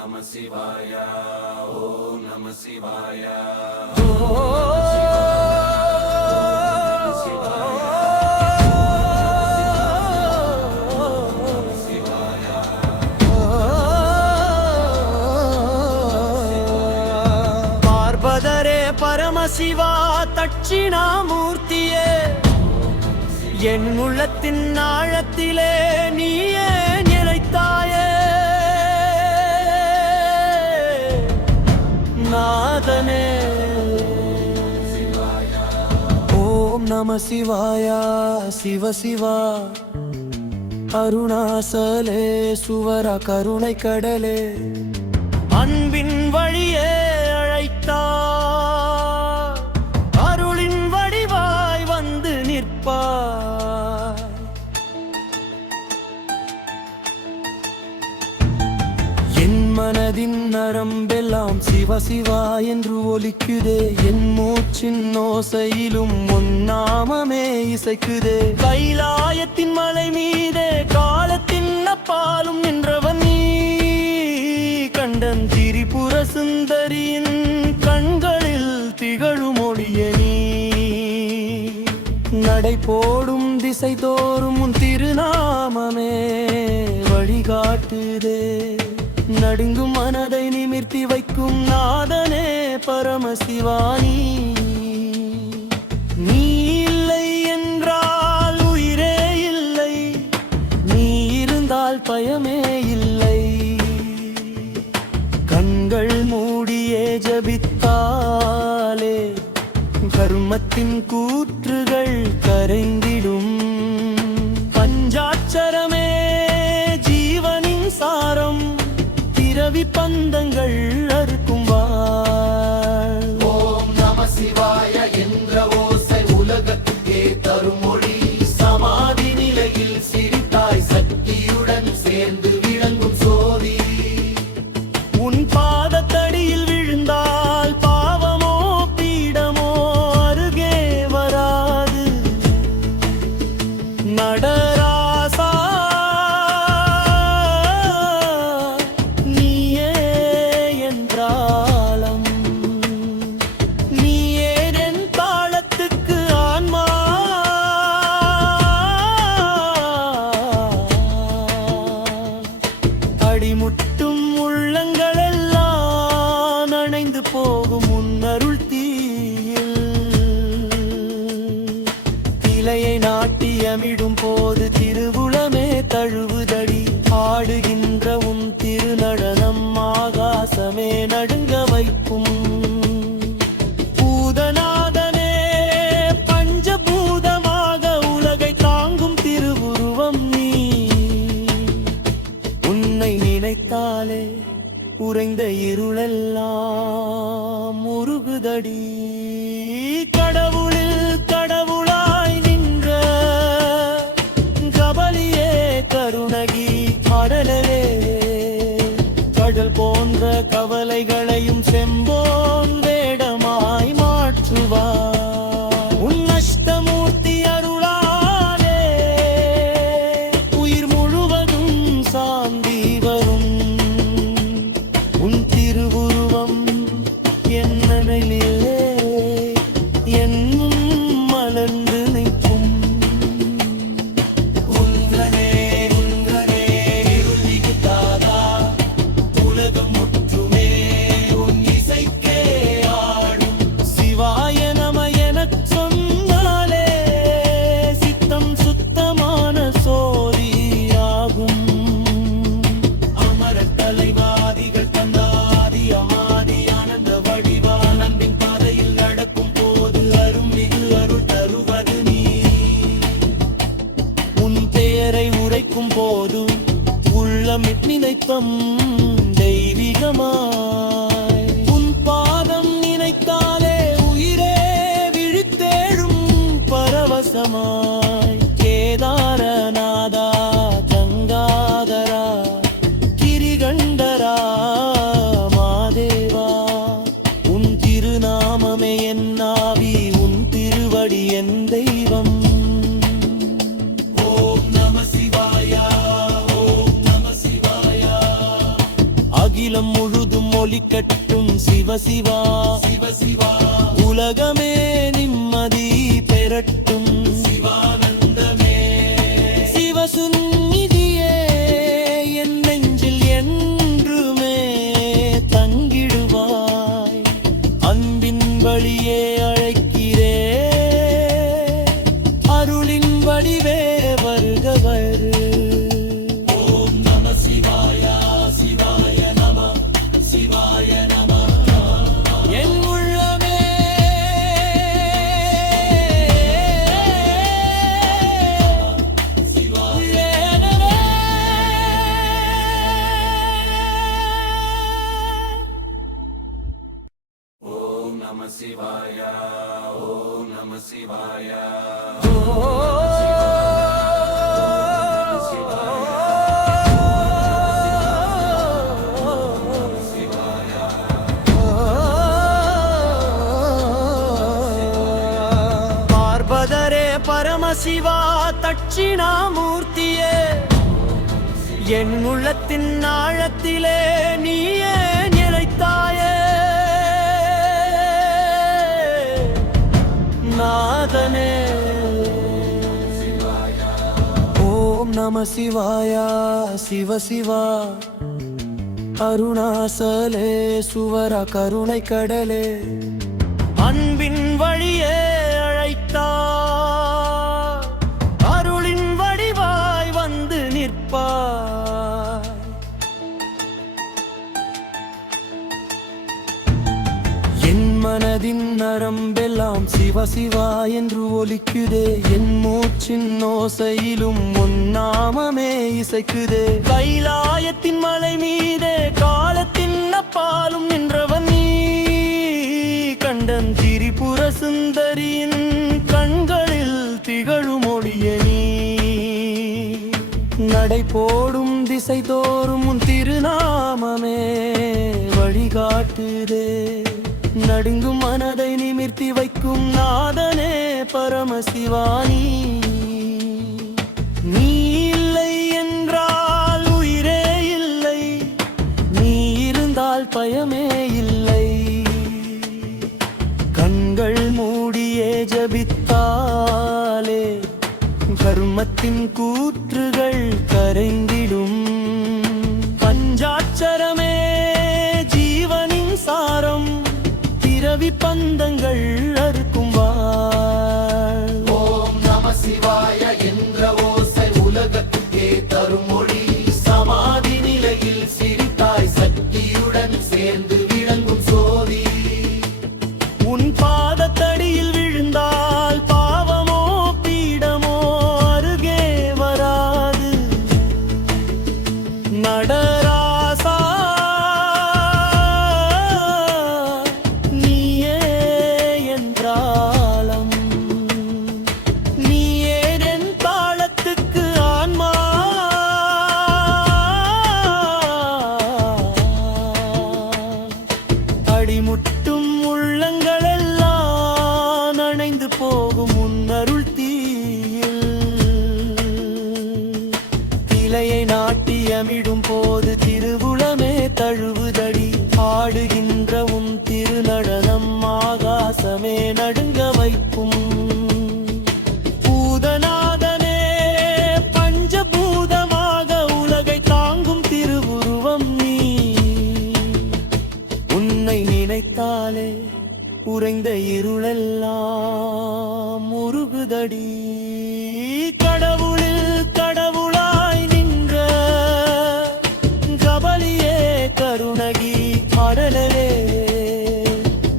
நம சிவாய ஓம் நம சிவாய பார்பதரே பரமசிவா தட்சிணாமூர்த்தியே என் உள்ளத்தின் ஆழத்திலே நீயே நிலைத்தாயே நாதனே ஓம் நம சிவாய சிவ சிவா அருணாசலே சுவர கருணை கடலே அன்பின் வழியே அழைத்தார் அருளின் வடிவாய் வந்து நிற்பார் என் மனதின் நரம்பெல்லாம் சிவ சிவா என்று ஒலிக்குதே என் மூச்சின் ஓசையிலும் உன் நாமமே இசைக்குதே கைலாயத்தின் மலை மீதே காலத்தின் அப்பாலும் நின்றவன் நீ கண்டன் திரிபுர சுந்தரியின் கண்களில் திகழும் ஒளிய நீ நடை போடும் திசை தோறும் உன் திருநாமமே வழிகாட்டுதே நடுங்கும் மனதை நிமிர்த்தி வைக்கும் நாதனே பரமசிவானி நீ இல்லை என்றால் உயிரே இல்லை நீ இருந்தால் பயமே இல்லை கண்கள் மூடியே ஜபித்தாலே கர்மத்தின் கூற்றுகள் கரைந்திடும் பஞ்சாட்சரமே ஜீவனின் சாரம் பிறவி பந்தங்கள் அறுக்கும் வாழ் ஓம் நம சிவாய என்ற ஓசை உலகத்துக்கே தரும் மொழி சமாதி நிலையில் சிரித்தாய் சக்தியுடன் சேர்ந்து விளங்கும் சோதி உன் பாதத்தடியில் விழுந்தால் பாவமோ பீடமோ அருகே வராது நடராசா நீயே என்றாலம் நீயே என் தாளத்துக்கு ஆன்மா அடிமுட்டும் உள்ளங்களெல்லாம் நனைந்து போகும் உன்னருள் தீயில் இலையை நாட்டி அமிடும் போது திருவுளமே தழுவுதடி ஆடுகின்ற உன் திருநடனம் ஆகாசமே நடுங்க வைக்கும் பூதநாதனே பஞ்சபூதமாக உலகை தாங்கும் திருவுருவம் நீ உன்னை நினைத்தாலே உறைந்த இருளெல்லாம் உருகுதடி கடவுளில் கடவுளாய் நின்ற கபலியே கருணகி அடலே கடல் போன்ற கவலைகளையும் செம்போன் வேடமாய் மாற்றுவார் உன் அஷ்டமூர்த்தி அருளாலே உயிர் முழுவதும் சாந்தி வரும் உன் திருவுருவம் என்னிலே என்னும் மலர்ந்து நிற்கும் உங்கனே உங்கனே இருள் நீக்குத்தாதா உலகம் முற்றுமே உன் இசைக்கே ஆடும் சிவாய நம எனச் சொன்னாலே சித்தம் சுத்தமான சோதியாகும் அமர தலைவாதிகள் தந்தாதி அமாதி ஆனந்த வடிவான் அன்பின் பாதையில் நடக்கும் போது அருள்மிகு அருள் தருவது நீ உன் பெயரை உரைக்கும் போது உள்ளமிட் நினைப்பம் தெய்வீகமாய் உன் பாதம் நினைத்தாலே உயிரே விழித்தேழும் பரவசமாய் கேதாரநாதா கங்காதரா கிரிகண்டரா மாதேவா உன் திருநாமமே என் ஆவி உன் திருவடி என் தெய்வம் ஓம் நம சிவாய ஓம் நம சிவாய அகிலம் முழுதும் ஒலிக்கட்டும் சிவ சிவா சிவ சிவா. உலகமே நிம்மதி பெறட்டும் சிவானந்தமே. சிவசுந்நிதியே என் நெஞ்சில் என்றுமே தங்கிடுவாய். அன்பின் வழியே அழைக்கிறே, அருளின் வடிவே வருக வரு. ஓம் நம சிவாய சிவாய நம சிவாய நம. என் உள்ளமே சிவாய நம. ஓம் நம சிவாய ஓம் நம சிவாய. பார்பதரே பரமசிவா தட்சிணாமூர்த்தியே, என் உள்ளத்தின் ஆழத்திலே நீயே நிலைத்தாயே. நாதனே ஓம் நம சிவாய சிவ சிவா. அருணாசலே சுவர கருணை கடலே, அன்பின் வழியே அழைத்தார், அருளின் வடிவாய் வந்து நிற்பார். என் மனதின் நரம்பெல்லாம் சிவ சிவா என்று ஒலிக்குதே. என் மூச்சின் ஓசையிலும் உன் நாமமே இசைக்குதே. கைலாயத்தின் மலை மீதே காலத்தின் அப்பாலும் நின்றவன் நீ. கண்டன் திரிபுர சுந்தரியின் கண்களில் திகழும் ஒளிய நீ. நடை போடும் திசை தோறும் உன் திருநாமமே வழிகாட்டுதே. நடுங்கும் மனதை நிமிர்த்தி வைக்கும் நாதனே பரமசிவானி. நீ இல்லை என்றால் உயிரே இல்லை, நீ இருந்தால் பயமே இல்லை. கண்கள் மூடியே ஜபித்தாலே கர்மத்தின் கூற்றுகள் கரைந்திடும். பஞ்சாட்சரமே ஜீவனின் சாரம், பிறவி பந்தங்கள் அறுக்கும் வாழ். ஓம் நம சிவாய என்ற ஓசை உலகத்துக்கே தரும் மொழி. சமாதி நிலையில் சிரித்தாய் சக்தியுடன் சேர்ந்து விளங்கும் சோதி. உன் பாதத்தடியில் விழுந்தால் பாவமோ பீடமோ அருகே வராது. நடராசா நீயே என்றாலம், நீயே என் தாளத்துக்கு ஆன்மா. அடிமுட்டும் உள்ளங்களெல்லாம் நனைந்து போகும் உன்னருள் தீயில். திலையை நாட்டி அமிடும் போது திருவுளமே தழுவுதடி. ஆடுகின்ற உன் திருநடனம் ஆகாசமே நடுங்க வைக்கும். பூதநாதனே பஞ்சபூதமாக உலகை தாங்கும் திருவுருவம் நீ. உன்னை நினைத்தாலே உறைந்த இருளெல்லாம் உருகுதடி. கடவுளில் கடவுளாய் நின்ற கபலியே கருணகி அடலே.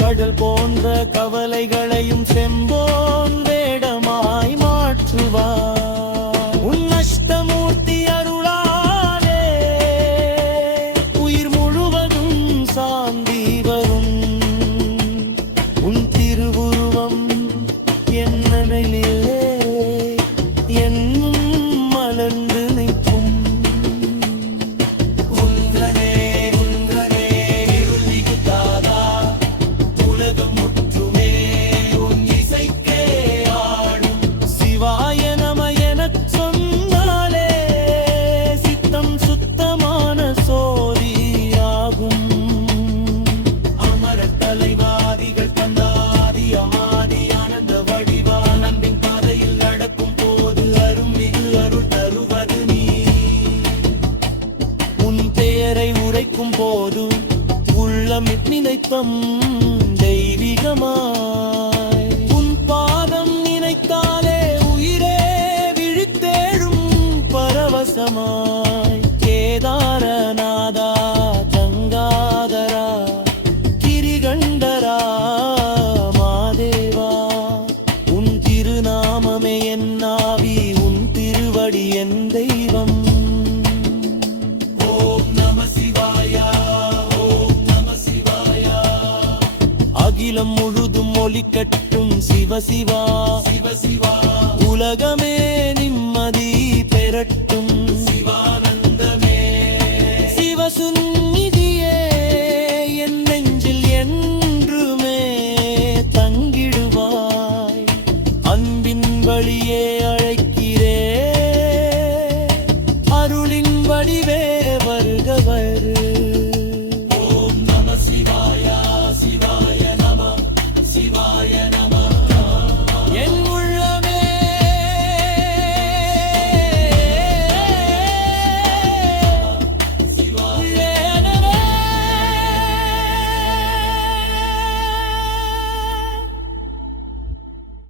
கடல் போன்ற கவலைகளையும் செம்போன் வேடமாய் மாற்றுவார். உன் அஷ்டமூர்த்தி அருளாலே உயிர் முழுவதும் சாந்தி வரும். உன் திருவுருவம் என்னிலே பெயரை உரைக்கும் போது உள்ளம் நினைத்தம் தெய்வீகமாய் உன் பாதம் நினைத்தாலே உயிரே விழித்தேழும் பரவசமாய் கேதாரநாதா கங்காதரா கிரிகண்டரா மாதேவா உன் திருநாமமே என் ஆவி உன் திருவடி என் தெய்வம். ஓம் நம சிவாயா ஓம் நம சிவாயா அகிலம் முழுதும் ஒலிக்கட்டும் சிவசிவா சிவசிவா உலகமே நிம்மதி பெறட்டும் சிவானந்தமே சிவசுந்நிதியே என் நெஞ்சில் என்றுமே தங்கிடுவாய் அன்பின் வழியே அழை